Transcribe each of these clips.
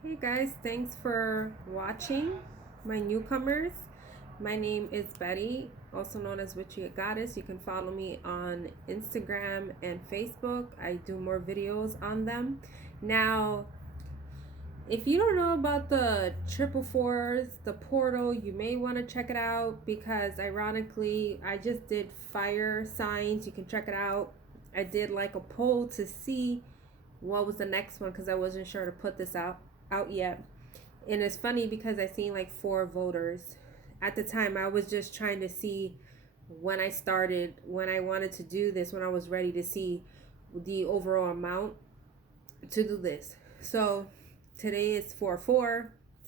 Hey guys, thanks for watching. My newcomers, my name is Betty, also known as WitcheryGoddess. You can follow me on Instagram and Facebook. I do more videos on them. Now, if you don't know about the triple fours, the portal, you may want to check it out because ironically, I just did fire signs. You can check it out. I did like a poll to see what was the next one because I wasn't sure to put this out yet. And it's funny because I seen like 4 voters. At the time, I was just trying to see when I started, when I wanted to do this, when I was ready to see the overall amount to do this. So today is 4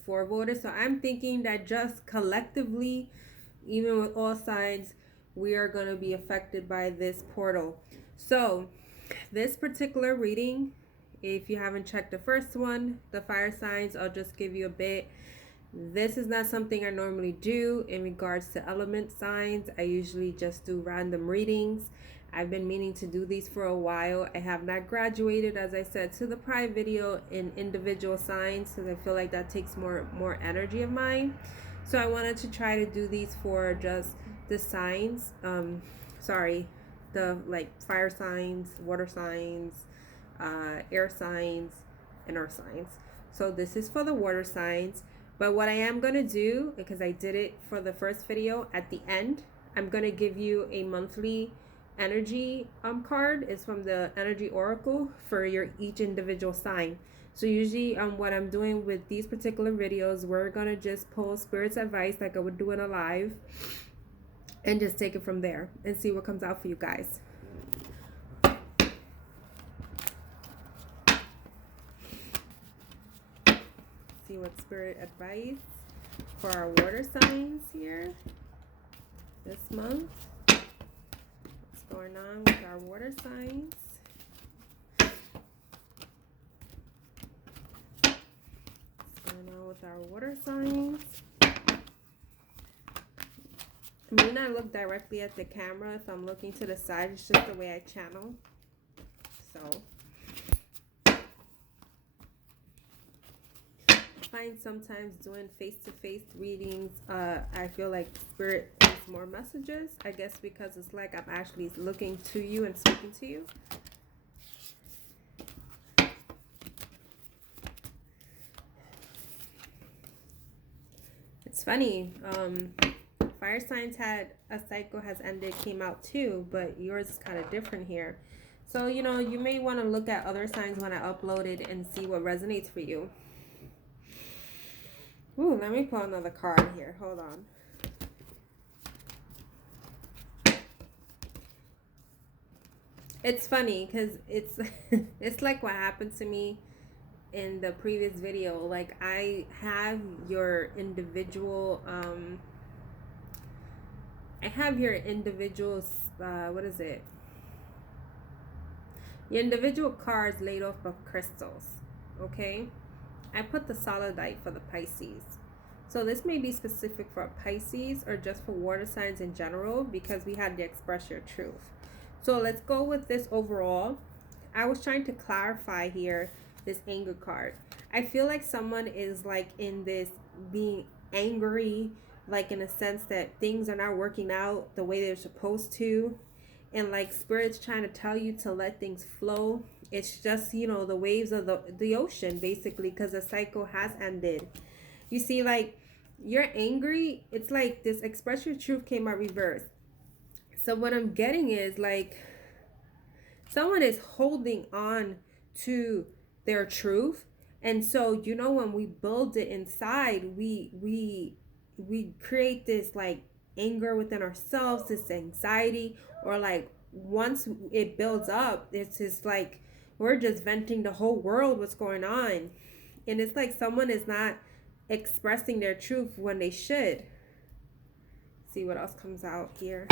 voters. So I'm thinking that just collectively, even with all signs, we are going to be affected by this portal. So this particular reading, if you haven't checked the first one, the fire signs, I'll just give you a bit. This is not something I normally do in regards to element signs. I usually just do random readings. I've been meaning to do these for a while. I have not graduated, as I said, to the prior video in individual signs because I feel like that takes more energy of mine. So I wanted to try to do these for just the signs. The like fire signs, water signs, air signs, and earth signs. So this is for the water signs. But what I am going to do, because I did it for the first video, at the end, I'm going to give you a monthly energy card. It's from the Energy Oracle for your each individual sign. So usually what I'm doing with these particular videos, we're going to just pull Spirit's advice like I would do in a live and just take it from there and see what comes out for you guys. See what Spirit advice for our water signs here this month. What's going on with our water signs? What's going on with our water signs? I may not look directly at the camera if I'm looking to the side. It's just the way I channel. So find sometimes doing face-to-face readings, I feel like Spirit gives more messages. I guess because it's like I'm actually looking to you and speaking to you. It's funny. Fire signs had a cycle has ended, came out too, but yours is kind of different here. So, you know, you may want to look at other signs when I upload it and see what resonates for you. Ooh, let me pull another card here. Hold on. It's funny because it's it's like what happened to me in the previous video. Like I have your individual what is it? Your individual cards laid off of crystals. Okay? I put the solidite for the Pisces. So this may be specific for Pisces or just for water signs in general because we had the express your truth. So let's go with this overall. I was trying to clarify here this anger card. I feel like someone is like in this being angry, like in a sense that things are not working out the way they're supposed to. And like Spirit's trying to tell you to let things flow. It's just, you know, the waves of the ocean basically because the cycle has ended. You see, like you're angry. It's like this express your truth came out reverse. So what I'm getting is like someone is holding on to their truth. And so, you know, when we build it inside, we create this like anger within ourselves, this anxiety, or like once it builds up, it's just like we're just venting the whole world what's going on. And it's like someone is not expressing their truth when they should. See what else comes out here.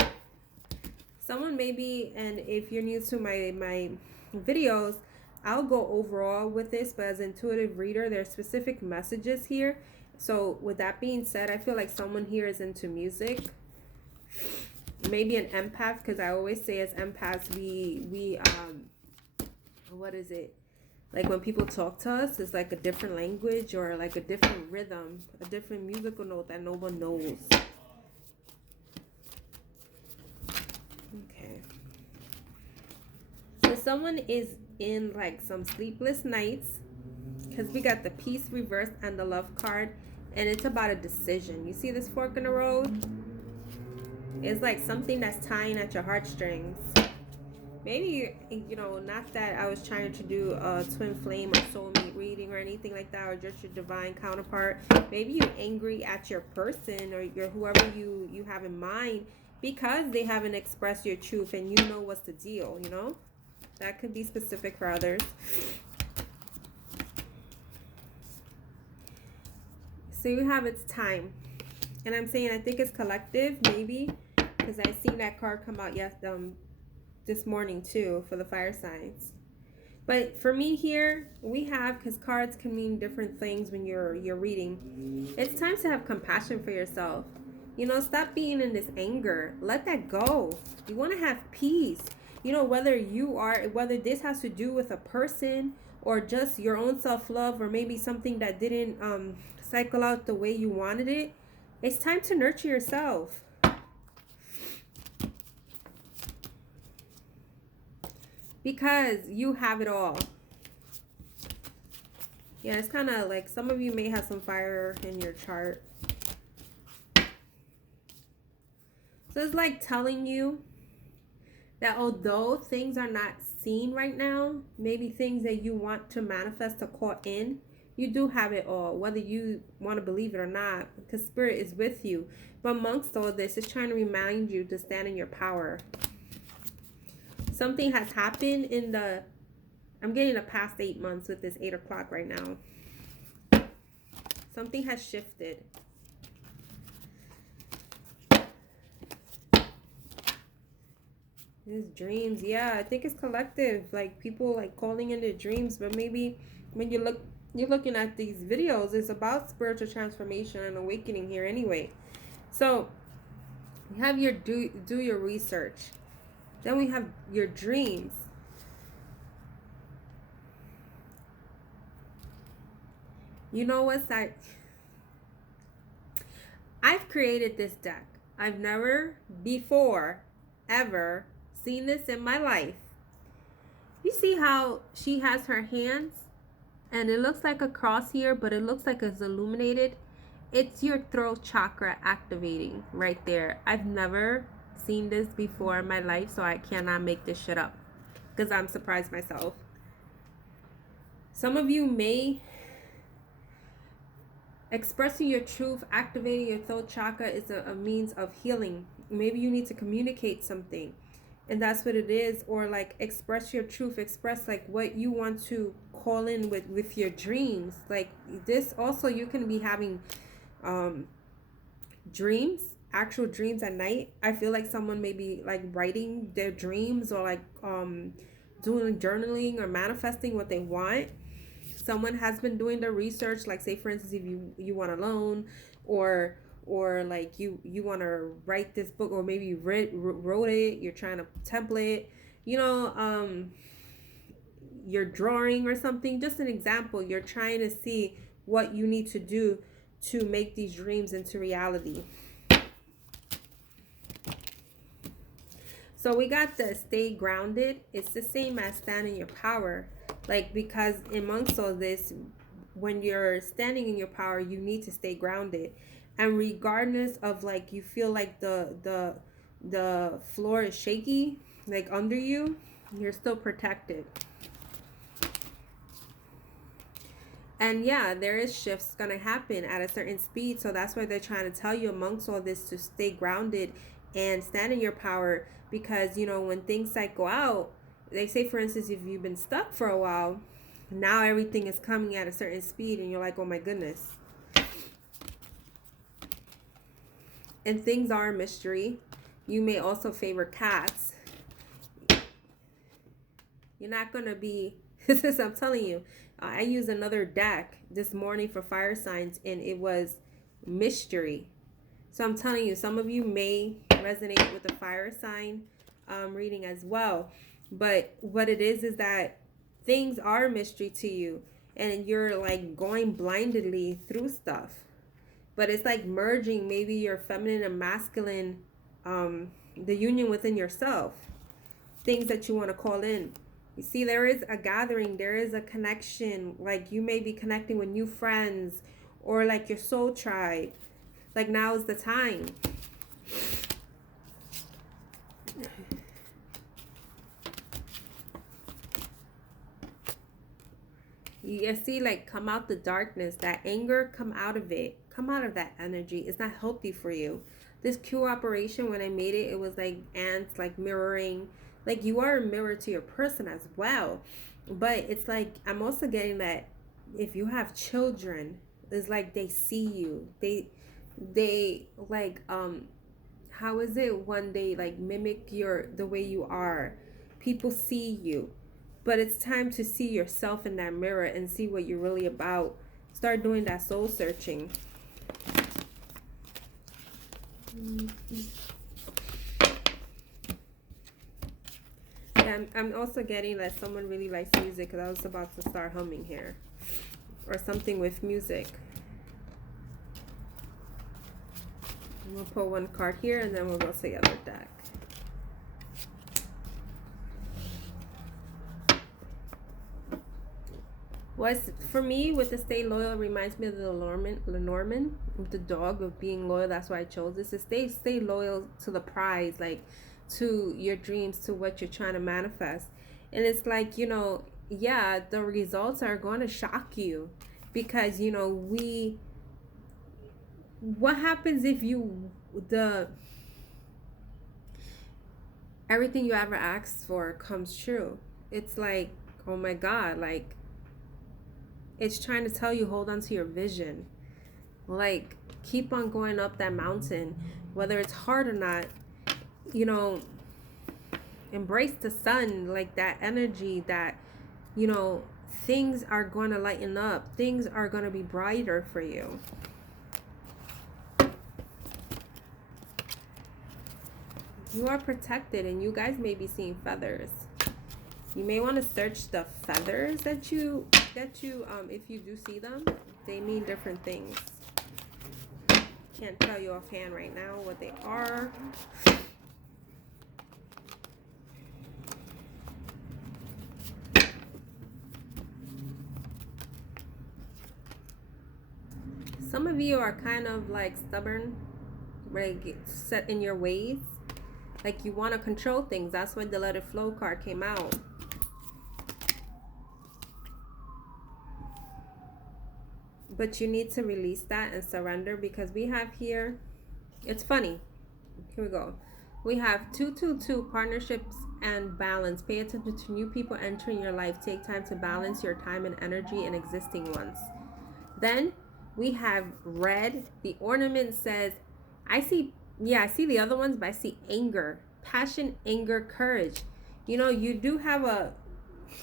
Someone maybe, and if you're new to my videos, I'll go overall with this, but as intuitive reader, there's specific messages here. So with that being said, I feel like someone here is into music. Maybe an empath, because I always say as empaths, we what is it? Like when people talk to us, it's like a different language or like a different rhythm, a different musical note that no one knows. Okay. So someone is in like some sleepless nights because we got the peace reverse and the love card, and it's about a decision. You see this fork in the road? It's like something that's tying at your heartstrings. Maybe, you know, not that I was trying to do a twin flame or soulmate reading or anything like that, or just your divine counterpart. Maybe you're angry at your person or your whoever you have in mind because they haven't expressed your truth, and you know what's the deal, you know? That could be specific for others. So you have its time. And I'm saying I think it's collective, maybe, because I seen that card come out this morning too for the fire signs. But for me here, we have, because cards can mean different things when you're reading. It's time to have compassion for yourself. You know, stop being in this anger. Let that go. You want to have peace. You know, whether this has to do with a person or just your own self-love, or maybe something that didn't cycle out the way you wanted it. It's time to nurture yourself. Because you have it all. Yeah, it's kind of like some of you may have some fire in your chart. So it's like telling you that although things are not seen right now, maybe things that you want to manifest or call in, you do have it all, whether you want to believe it or not, because spirit is with you. But amongst all this, it's trying to remind you to stand in your power. Something has happened in the, I'm getting the past 8 months with this 8 o'clock right now. Something has shifted. These dreams, yeah, I think it's collective. Like people like calling in their dreams, but maybe when you're looking at these videos, it's about spiritual transformation and awakening here anyway. So you have your do your research. Then we have your dreams. You know what's that? I've created this deck. I've never before ever seen this in my life. You see how she has her hands and it looks like a cross here, but it looks like it's illuminated. It's your throat chakra activating right there. I've never seen this before in my life, so I cannot make this shit up because I'm surprised myself. Some of you may expressing your truth, activating your throat chakra is a means of healing. Maybe you need to communicate something, and that's what it is. Or like express your truth, express like what you want to call in with your dreams. Like this also, you can be having dreams, actual dreams at night. I feel like someone may be like writing their dreams, or like doing journaling or manifesting what they want. Someone has been doing the research, like say for instance, if you want a loan, or like you want to write this book, or maybe you wrote it, you're trying to template, you know, you're drawing or something. Just an example, you're trying to see what you need to do to make these dreams into reality. So we got the stay grounded. It's the same as stand in your power. Like, because amongst all this, when you're standing in your power, you need to stay grounded. And regardless of like you feel like the floor is shaky, like under you, you're still protected. And yeah, there is shifts gonna happen at a certain speed. So that's why they're trying to tell you amongst all this to stay grounded and stand in your power. Because, you know, when things cycle out, they say, for instance, if you've been stuck for a while, now everything is coming at a certain speed and you're like, oh my goodness. And things are a mystery. You may also favor cats. You're not going to be, this is, I'm telling you, I used another deck this morning for fire signs and it was mystery. So I'm telling you, some of you may resonate with the fire sign reading as well. But what it is that things are a mystery to you, and you're like going blindly through stuff. But it's like merging maybe your feminine and masculine, the union within yourself, things that you want to call in. You see, there is a gathering, there is a connection. Like you may be connecting with new friends, or like your soul tribe. Like now is the time. You see, like, come out the darkness, that anger, come out of it. Come out of that energy. It's not healthy for you. This Q operation, when I made it, it was like ants, like mirroring. Like you are a mirror to your person as well. But it's like, I'm also getting that if you have children, it's like they see you. They like, how is it when they like mimic the way you are? People see you. But it's time to see yourself in that mirror and see what you're really about. Start doing that soul searching. Yeah, I'm also getting that someone really likes music, because I was about to start humming here. Or something with music. We'll pull one card here and then we'll go to the other deck. Was for me with the stay loyal, it reminds me of the Lenormand with the dog, of being loyal. That's why I chose this, to stay loyal to the prize, like to your dreams, to what you're trying to manifest. And it's like, you know, yeah, the results are going to shock you, because you know, what happens if everything you ever asked for comes true? It's like, oh my God, like it's trying to tell you, hold on to your vision. Like, keep on going up that mountain, whether it's hard or not. You know, embrace the sun, like that energy that, you know, things are going to lighten up. Things are going to be brighter for you. You are protected, and you guys may be seeing feathers. You may want to search the feathers that you if you do see them. They mean different things. Can't tell you offhand right now what they are. Some of you are kind of like stubborn, like set in your ways. Like you want to control things. That's why the Let It Flow card came out. But you need to release that and surrender, because we have here, it's funny. Here we go. We have 222, partnerships and balance. Pay attention to new people entering your life. Take time to balance your time and energy and existing ones. Then we have red. The ornament says, I see the other ones, but I see anger, passion, anger, courage. You know, you do have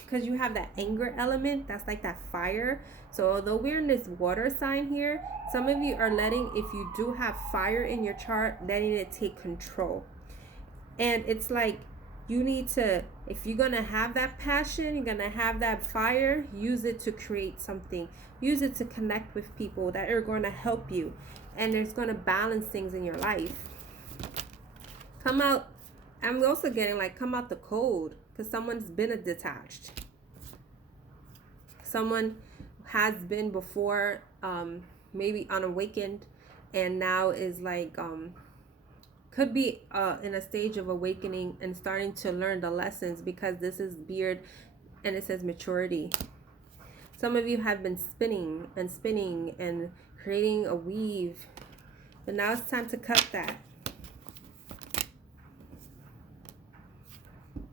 because you have that anger element, that's like that fire. So although we're in this water sign here, some of you are letting, if you do have fire in your chart, letting it take control. And it's like, you need to, if you're going to have that passion, you're going to have that fire, use it to create something. Use it to connect with people that are going to help you. And it's going to balance things in your life. Come out. I'm also getting like, come out the cold, because someone's been detached. Someone has been before, maybe unawakened, and now is like, could be in a stage of awakening and starting to learn the lessons, because this is beard and it says maturity. Some of you have been spinning and creating a weave, but now it's time to cut that.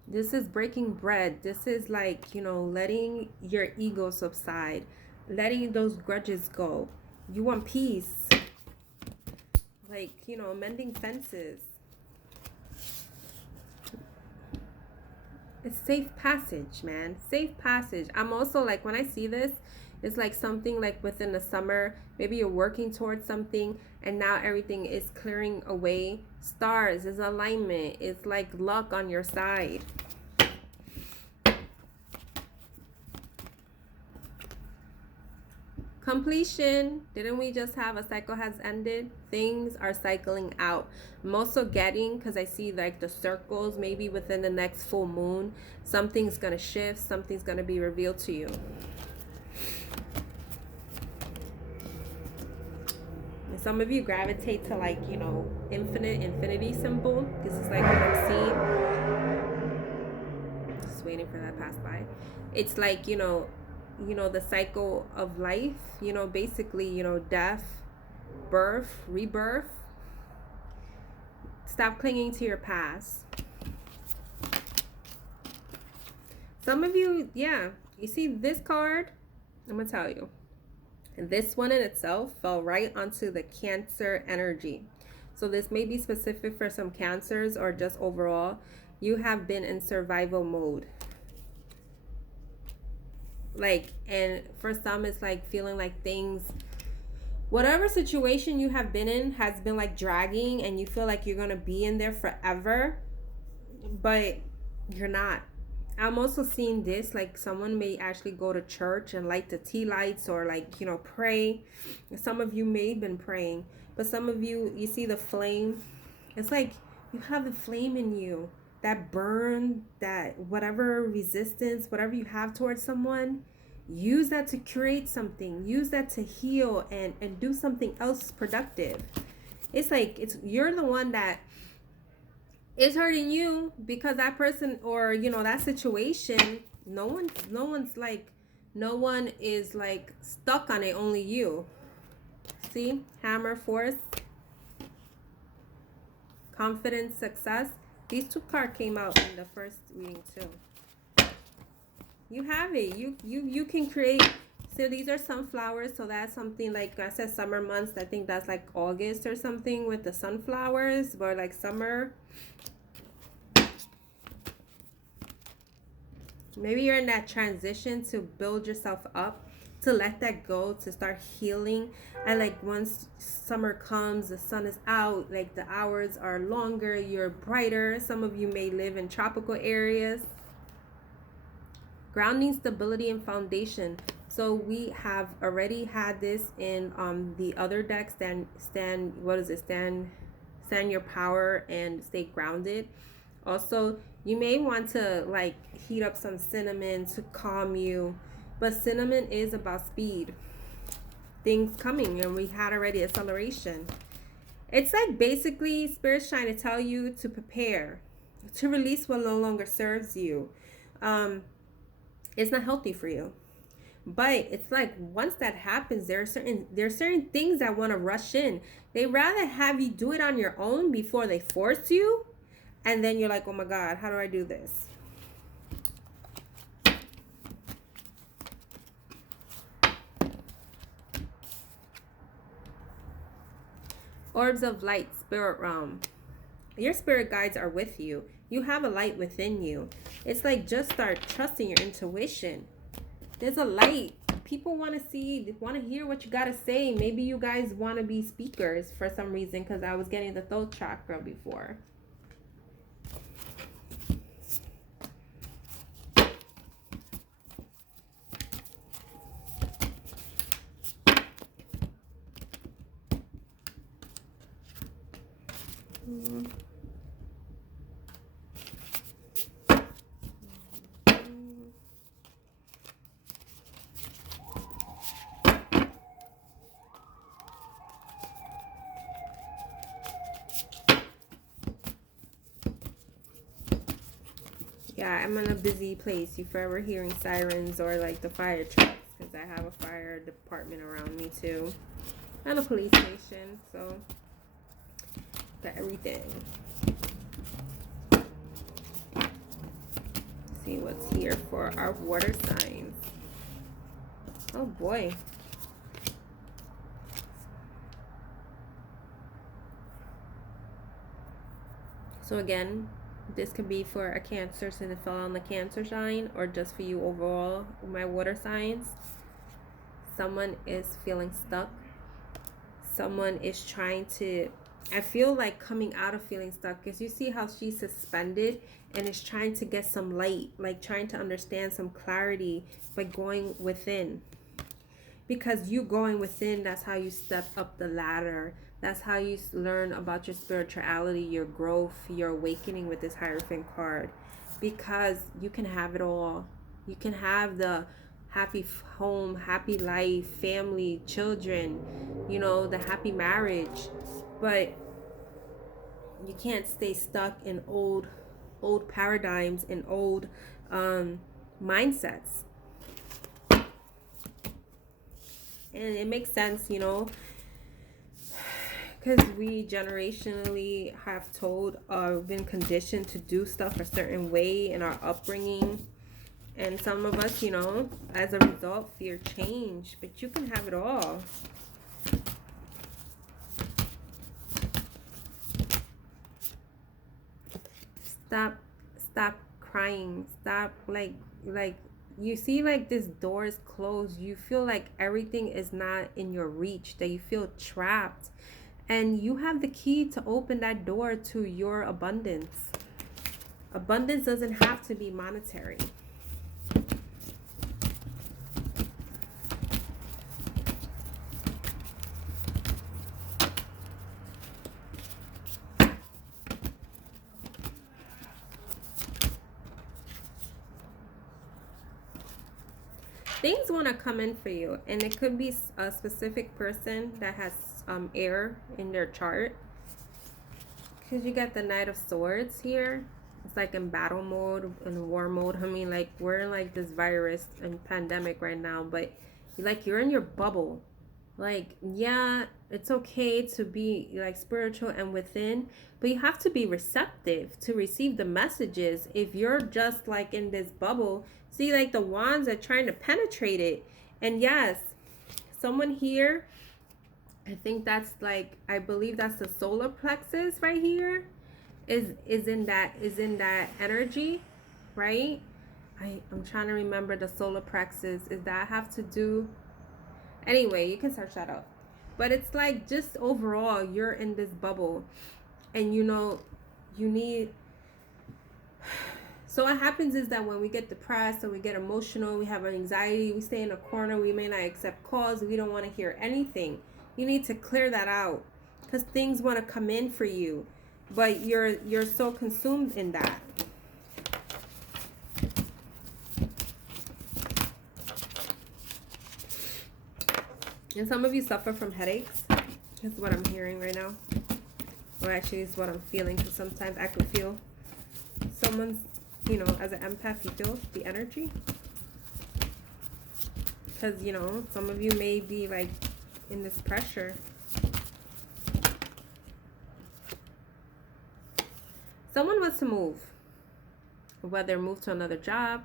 This is breaking bread. This is like, you know, letting your ego subside, letting those grudges go. You want peace. Like, you know, mending fences. It's safe passage, man. Safe passage. I'm also like, when I see this, it's like something like within the summer. Maybe you're working towards something and now everything is clearing away. Stars is alignment. It's like luck on your side. Completion. Didn't we just have a cycle has ended? Things are cycling out. I'm also getting, because I see like the circles, maybe within the next full moon, something's going to shift, something's going to be revealed to you. And some of you gravitate to like, you know, infinity symbol. This is like what I'm seeing. Just waiting for that to pass by. It's like, you know, the cycle of life, you know, basically, you know, death, birth, rebirth. Stop clinging to your past. Some of you, yeah, you see this card, I'm gonna tell you, this one in itself fell right onto the Cancer energy. So this may be specific for some Cancers or just overall. You have been in survival mode. Like, and for some it's like feeling like things, whatever situation you have been in has been like dragging, and you feel like you're gonna be in there forever, but you're not. I'm also seeing this, like someone may actually go to church and light the tea lights, or like, you know, pray. Some of you may have been praying, but some of you, you see the flame. It's like you have the flame in you, that burn, that whatever resistance, whatever you have towards someone, use that to create something, use that to heal and do something else productive. It's like you're the one that is hurting you, because that person, or you know, that situation, no one is like stuck on it, only you. See, Hammer, Force, Confidence, Success. These two cards came out in the first reading too. You have it. You can create. So these are sunflowers. So that's something like I said, summer months. I think that's like August or something with the sunflowers, or like summer. Maybe you're in that transition to build yourself up, to let that go, to start healing. And like once summer comes, the sun is out, like the hours are longer, you're brighter. Some of you may live in tropical areas. Grounding, stability, and foundation. So we have already had this in the other deck, stand your power and stay grounded. Also, you may want to like heat up some cinnamon to calm you, but cinnamon is about speed, things coming, and we had already acceleration. It's like basically spirit's trying to tell you to prepare, to release what no longer serves you. It's not healthy for you. But it's like once that happens, there are certain things that want to rush in. They rather have you do it on your own before they force you. And then you're like, oh my God, how do I do this? Orbs of light, spirit realm. Your spirit guides are with you. You have a light within you. It's like just start trusting your intuition. There's a light. People want to see, they want to hear what you got to say. Maybe you guys want to be speakers for some reason, because I was getting the throat chakra before. Yeah, I'm in a busy place. You forever hearing sirens or like the fire trucks, because I have a fire department around me too, and a police station, so got everything. See what's here for our water signs. Oh boy. So again, this could be for a Cancer since it fell on the Cancer sign, or just for you overall, my water signs. Someone is feeling stuck. Someone is trying to, I feel like coming out of feeling stuck, because you see how she's suspended and is trying to get some light, like trying to understand some clarity by going within. because you going within, that's how you step up the ladder. That's how you learn about your spirituality, your growth, your awakening with this Hierophant card. Because you can have it all. You can have the happy home, happy life, family, children, you know, the happy marriage. But you can't stay stuck in old paradigms and old mindsets. And it makes sense, you know, because we generationally have been conditioned to do stuff a certain way in our upbringing. And some of us, you know, as a result, fear change. But you can have it all. Stop crying. Stop, like you see, like, this door is closed. You feel like everything is not in your reach, that you feel trapped. And you have the key to open that door to your abundance. Abundance doesn't have to be monetary. Things want to come in for you, and it could be a specific person that has air in their chart, because you got the Knight of Swords here. It's like in battle mode, in war mode. I mean, like, we're in like this virus and pandemic right now, but like, you're in your bubble. Like, yeah, it's okay to be like spiritual and within, but you have to be receptive to receive the messages. If you're just like in this bubble, see, like, the wands are trying to penetrate it. And yes, someone here, I think that's like, I believe that's the solar plexus right here, is in that energy, right? I'm trying to remember the solar plexus. Is that have to do? Anyway, you can search that up. But it's like, just overall, you're in this bubble, and you know, you need. So what happens is that when we get depressed or we get emotional, we have anxiety, we stay in a corner, we may not accept calls, we don't want to hear anything. You need to clear that out, because things want to come in for you, but you're so consumed in that. And some of you suffer from headaches. That's what I'm hearing right now. Or actually, it's what I'm feeling, because sometimes I could feel someone's, you know, as an empath, you feel the energy. Because, you know, some of you may be like in this pressure. Someone wants to move. Whether move to another job,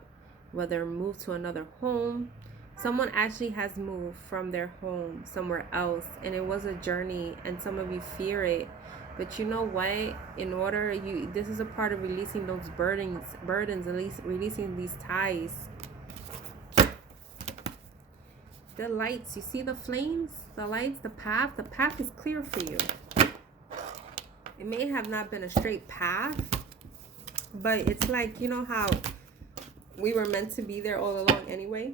whether move to another home. Someone actually has moved from their home somewhere else, and it was a journey, and some of you fear it. But you know what? In order, this is a part of releasing those burdens, at least releasing these ties. The lights, you see the flames, the lights, the path is clear for you. It may have not been a straight path, but it's like, you know how we were meant to be there all along anyway.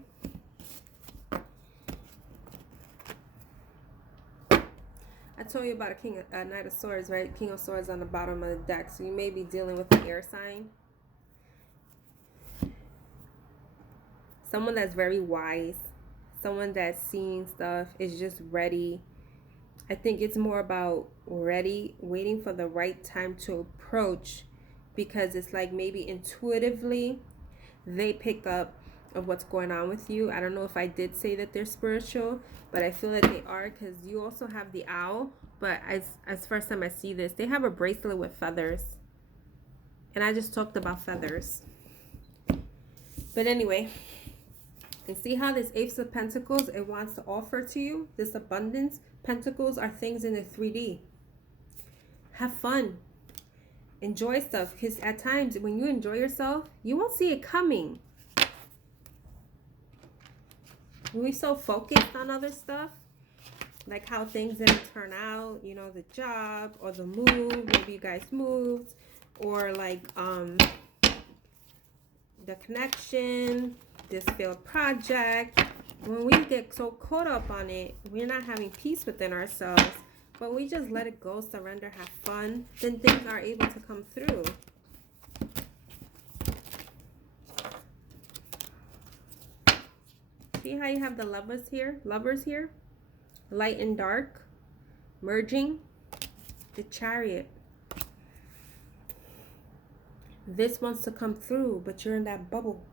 I told you about a Knight of Swords, right? King of Swords on the bottom of the deck. So you may be dealing with an air sign. Someone that's very wise. Someone that's seeing stuff, is just ready. I think it's more about ready, waiting for the right time to approach. Because it's like, maybe intuitively, they pick up of what's going on with you. I don't know if I did say that they're spiritual, but I feel that they are, because you also have the owl. But as first time I see this, they have a bracelet with feathers, and I just talked about feathers. But anyway, and see how this Ace of Pentacles, it wants to offer to you this abundance. Pentacles are things in the 3D. Have fun, enjoy stuff, because at times when you enjoy yourself, you won't see it coming. When we're so focused on other stuff, like how things didn't turn out, you know, the job or the move, maybe you guys moved, or like the connection, this failed project, when we get so caught up on it, we're not having peace within ourselves. But we just let it go, surrender, have fun, then things are able to come through. See how you have the lovers here? Light and dark, merging, the Chariot. This wants to come through, but you're in that bubble.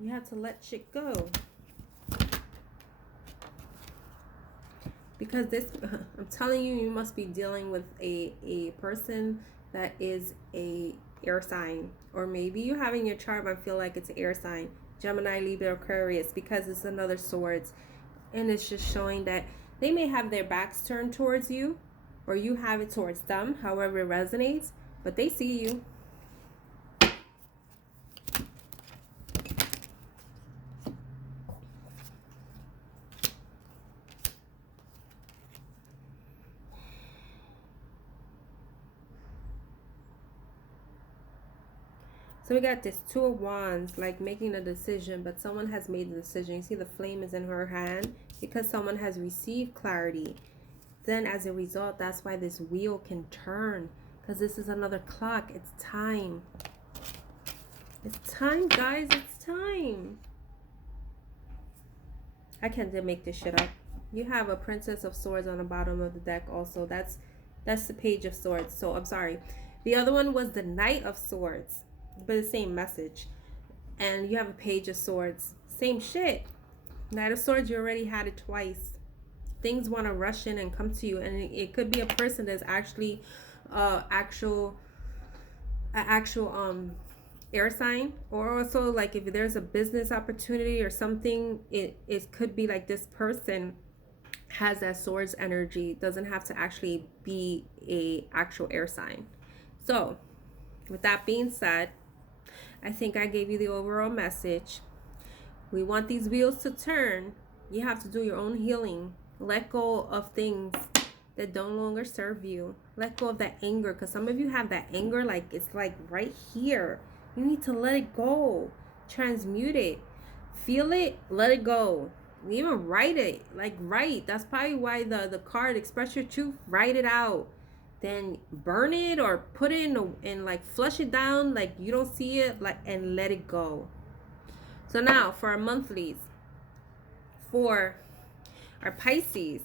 You have to let shit go. Because this, I'm telling you, you must be dealing with a person that is a air sign. Or maybe you have in your chart, I feel like it's an air sign. Gemini, Libra, Aquarius, because it's another swords. And it's just showing that they may have their backs turned towards you, or you have it towards them, however it resonates, but they see you. So we got this Two of Wands, like making a decision, but someone has made the decision. You see the flame is in her hand because someone has received clarity. Then as a result, that's why this wheel can turn, because this is another clock. It's time. It's time, guys. It's time. I can't make this shit up. You have a Princess of Swords on the bottom of the deck also. That's the Page of Swords. So I'm sorry. The other one was the Knight of Swords, but the same message. And you have a Page of Swords. Same shit. Knight of Swords, you already had it twice. Things want to rush in and come to you. And it could be a person that's actually actual air sign. Or also like if there's a business opportunity or something, it could be like this person has that swords energy. It doesn't have to actually be a actual air sign. So with that being said, I think I gave you the overall message. We want these wheels to turn. You have to do your own healing. Let go of things that don't longer serve you. Let go of that anger, because some of you have that anger like it's like right here. You need to let it go. Transmute it. Feel it. Let it go. Even write it. Like write. That's probably why the card Express Your Truth. Write it out. Then burn it or put it in like flush it down like you don't see it, like, and let it go. So now for our monthlies, for our Pisces,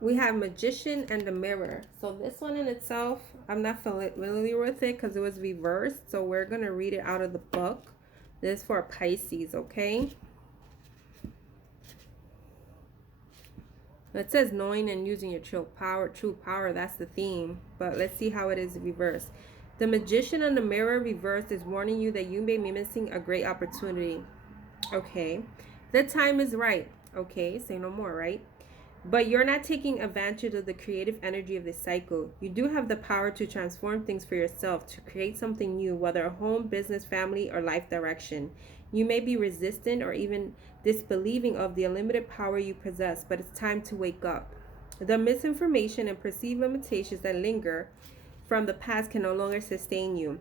we have Magician and the Mirror. So this one in itself, I'm not familiar with it because it was reversed. So we're going to read it out of the book. This is for Pisces, okay? It says knowing and using your true power. That's the theme. But let's see how it is reversed. The Magician and the Mirror reversed is warning you that you may be missing a great opportunity. Okay. The time is right. Okay. Say no more, right? But you're not taking advantage of the creative energy of this cycle. You do have the power to transform things for yourself, to create something new, whether a home, business, family, or life direction. You may be resistant or even disbelieving of the unlimited power you possess, but it's time to wake up. The misinformation and perceived limitations that linger from the past can no longer sustain you.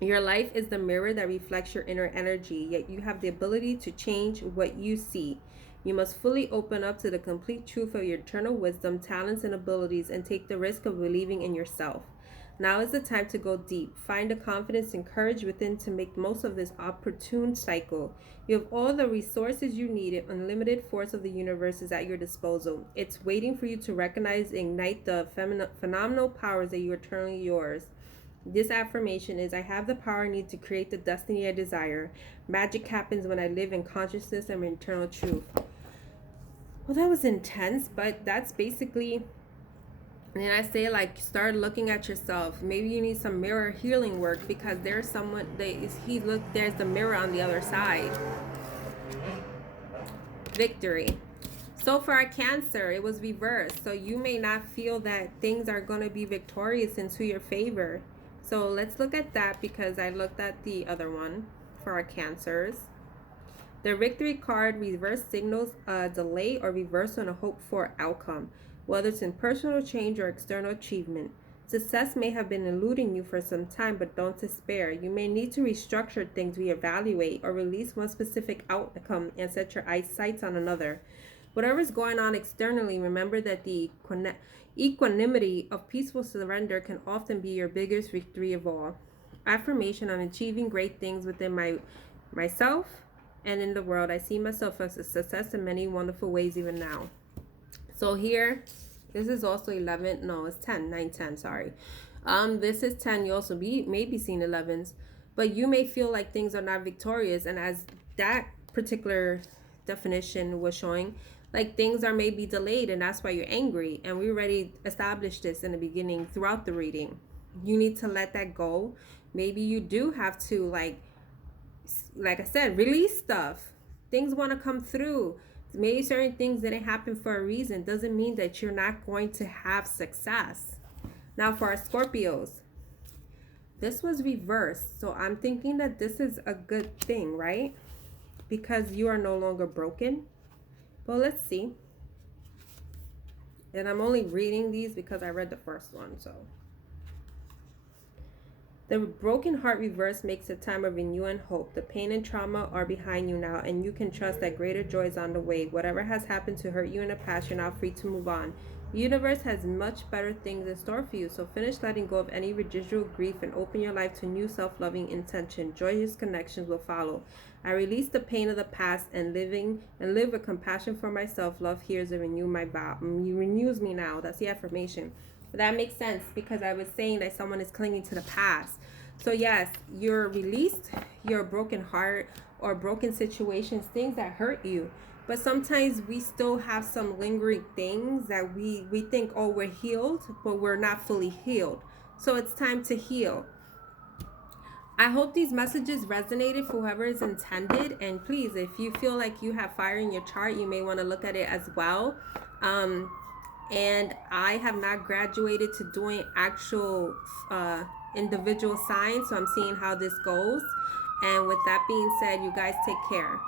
Your life is the mirror that reflects your inner energy, yet you have the ability to change what you see. You must fully open up to the complete truth of your eternal wisdom, talents, and abilities, and take the risk of believing in yourself. Now is the time to go deep. Find the confidence and courage within to make most of this opportune cycle. You have all the resources you need. Unlimited force of the universe is at your disposal. It's waiting for you to recognize and ignite the phenomenal powers that you are eternally yours. This affirmation is, I have the power I need to create the destiny I desire. Magic happens when I live in consciousness and eternal truth. Well, that was intense, but that's basically, and I say, like, start looking at yourself. Maybe you need some mirror healing work, because there's someone, there's the mirror on the other side. Victory. So for our Cancer, it was reversed. So you may not feel that things are going to be victorious into your favor. So let's look at that, because I looked at the other one for our Cancers. The Victory card reverse signals a delay or reversal on a hoped-for outcome, whether it's in personal change or external achievement. Success may have been eluding you for some time, but don't despair. You may need to restructure things, reevaluate, or release one specific outcome and set your sights on another. Whatever's going on externally, remember that the equanimity of peaceful surrender can often be your biggest victory of all. Affirmation on achieving great things within myself and in the world. I see myself as a success in many wonderful ways even now. So here, this is also 11. No, it's 10. 9, 10. Sorry. This is 10. You also may be seeing 11s, but you may feel like things are not victorious. And as that particular definition was showing, like things are maybe delayed, and that's why you're angry. And we already established this in the beginning throughout the reading. You need to let that go. Maybe you do have to, like I said, release stuff. Things want to come through. Maybe certain things didn't happen for a reason. Doesn't mean that you're not going to have success. Now for our Scorpios, this was reversed. So I'm thinking that this is a good thing, right? Because you are no longer broken. Well, let's see. And I'm only reading these because I read the first one, so. The broken heart reverse makes a time of renewal and hope. The pain and trauma are behind you now, and you can trust that greater joy is on the way. Whatever has happened to hurt you in the past, you're now free to move on. The universe has much better things in store for you, so finish letting go of any residual grief and open your life to new self-loving intention. Joyous connections will follow. I release the pain of the past and live with compassion for myself. Love hears and renews me now. That's the affirmation. But that makes sense because I was saying that someone is clinging to the past. So yes, you're released your broken heart or broken situations, things that hurt you. But sometimes we still have some lingering things that we think, oh, we're healed, but we're not fully healed. So it's time to heal. I hope these messages resonated for whoever is intended. And please, if you feel like you have fire in your chart, you may want to look at it as well. And I have not graduated to doing actual individual signs, so I'm seeing how this goes. And with that being said, you guys take care.